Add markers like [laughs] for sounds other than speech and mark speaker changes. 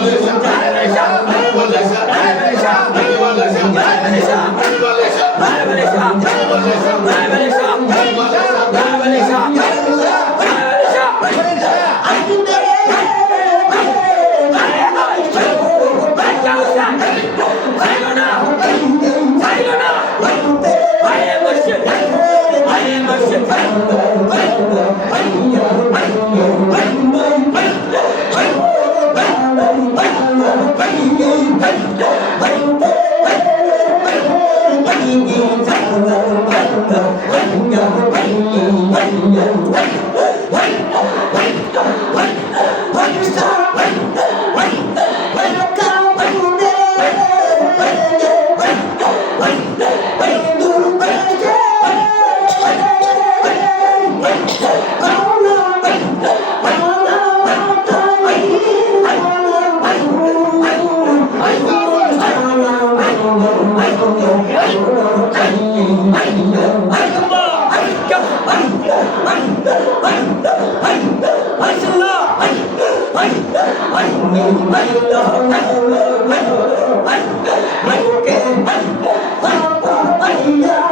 Speaker 1: Yeah. Thank [laughs] you. Yeah.